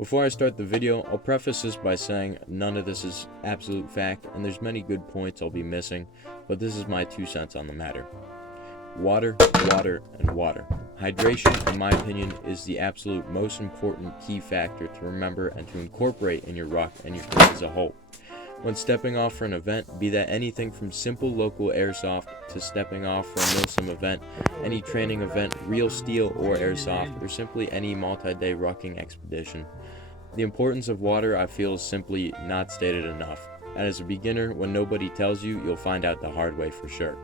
Before I start the video, I'll preface this by saying none of this is absolute fact, and there's many good points I'll be missing, but this is my 2 cents on the matter. Water, water, and water. Hydration, in my opinion, is the absolute most important key factor to remember and to incorporate in your ruck and your kit as a whole. When stepping off for an event, be that anything from simple local airsoft to stepping off for a milsim event, any training event, real steel or airsoft, or simply any multi-day rucking expedition, the importance of water I feel is simply not stated enough. And as a beginner, when nobody tells you, you'll find out the hard way for sure.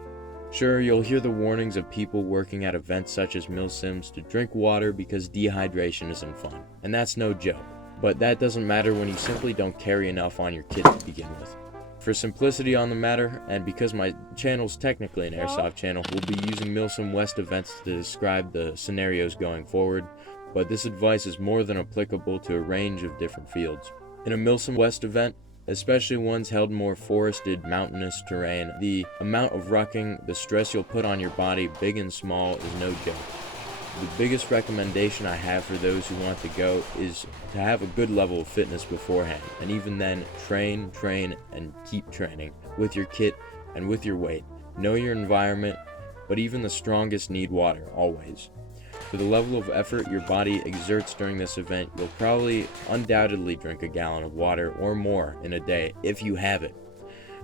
Sure, you'll hear the warnings of people working at events such as milsims to drink water because dehydration isn't fun, and that's no joke. But that doesn't matter when you simply don't carry enough on your kit to begin with. For simplicity on the matter, and because my channel's technically an airsoft channel, we'll be using Milsim West events to describe the scenarios going forward, but this advice is more than applicable to a range of different fields. In a Milsim West event, especially ones held in more forested, mountainous terrain, the amount of rucking, the stress you'll put on your body, big and small, is no joke. The biggest recommendation I have for those who want to go is to have a good level of fitness beforehand, and even then, train, and keep training with your kit and with your weight. Know your environment, but even the strongest need water, always. For the level of effort your body exerts during this event, you'll probably undoubtedly drink a gallon of water or more in a day, if you have it.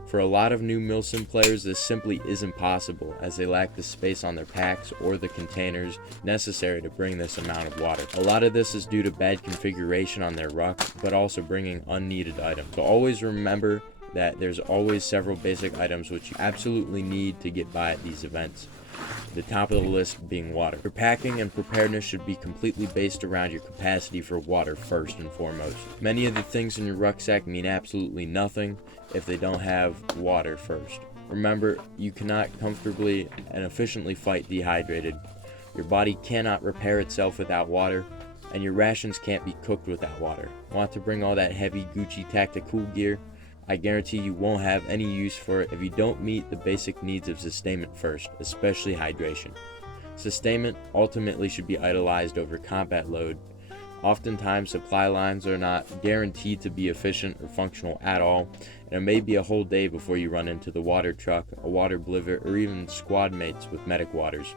For a lot of new milsim players, this simply isn't possible, as they lack the space on their packs or the containers necessary to bring this amount of water. A lot of this is due to bad configuration on their ruck, but also bringing unneeded items. So always remember that there's always several basic items which you absolutely need to get by at these events. The top of the list being water. Your packing and preparedness should be completely based around your capacity for water first and foremost. Many of the things in your rucksack mean absolutely nothing if they don't have water first. Remember, you cannot comfortably and efficiently fight dehydrated. Your body cannot repair itself without water, and your rations can't be cooked without water. Want to bring all that heavy Gucci tactical gear? I guarantee you won't have any use for it if you don't meet the basic needs of sustainment first, especially hydration. Sustainment ultimately should be idolized over combat load. Oftentimes, supply lines are not guaranteed to be efficient or functional at all, and it may be a whole day before you run into the water truck, a water bliver, or even squad mates with medic waters.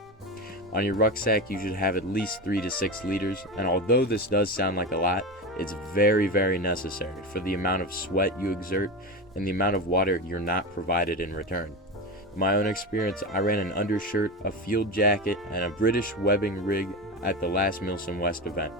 On your rucksack, you should have at least 3 to 6 liters, and although this does sound like a lot, it's very, very necessary for the amount of sweat you exert and the amount of water you're not provided in return. In my own experience, I ran an undershirt, a field jacket, and a British webbing rig at the last Milsim West event.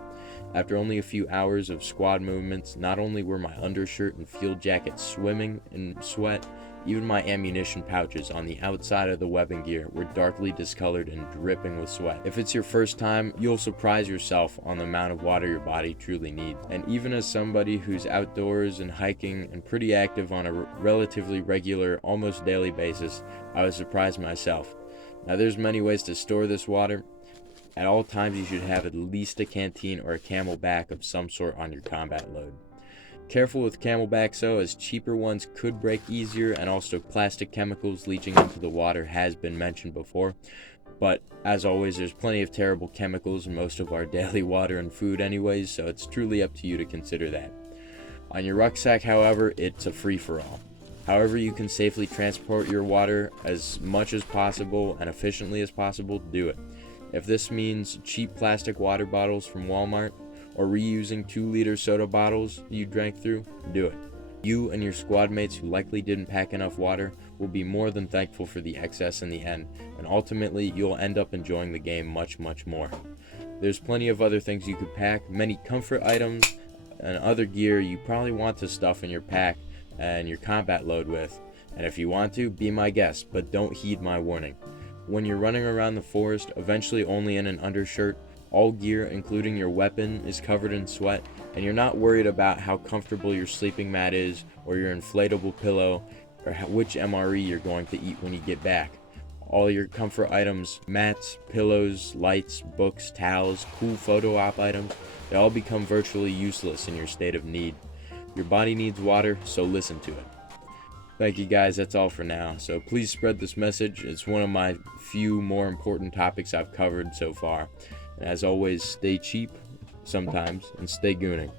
After only a few hours of squad movements, not only were my undershirt and field jacket swimming in sweat, even my ammunition pouches on the outside of the webbing gear were darkly discolored and dripping with sweat. If it's your first time, you'll surprise yourself on the amount of water your body truly needs. And even as somebody who's outdoors and hiking and pretty active on a relatively regular, almost daily basis, I was surprised myself. Now there's many ways to store this water. At all times you should have at least a canteen or a camelback of some sort on your combat load. Careful with camelbacks though, as cheaper ones could break easier, and also plastic chemicals leaching into the water has been mentioned before. But as always, there's plenty of terrible chemicals in most of our daily water and food anyways, so it's truly up to you to consider that. On your rucksack, however, it's a free-for-all. However you can safely transport your water as much as possible and efficiently as possible, do it. If this means cheap plastic water bottles from Walmart, or reusing 2-liter soda bottles you drank through, do it. You and your squad mates who likely didn't pack enough water will be more than thankful for the excess in the end, and ultimately you'll end up enjoying the game much more. There's plenty of other things you could pack, many comfort items and other gear you probably want to stuff in your pack and your combat load with, and if you want to, be my guest, but don't heed my warning. When you're running around the forest, eventually only in an undershirt, all gear, including your weapon, is covered in sweat, and you're not worried about how comfortable your sleeping mat is, or your inflatable pillow, or which MRE you're going to eat when you get back. All your comfort items, mats, pillows, lights, books, towels, cool photo op items, they all become virtually useless in your state of need. Your body needs water, so listen to it. Thank you guys, that's all for now. So please spread this message. It's one of my few more important topics I've covered so far. And as always, stay cheap sometimes and stay gooning.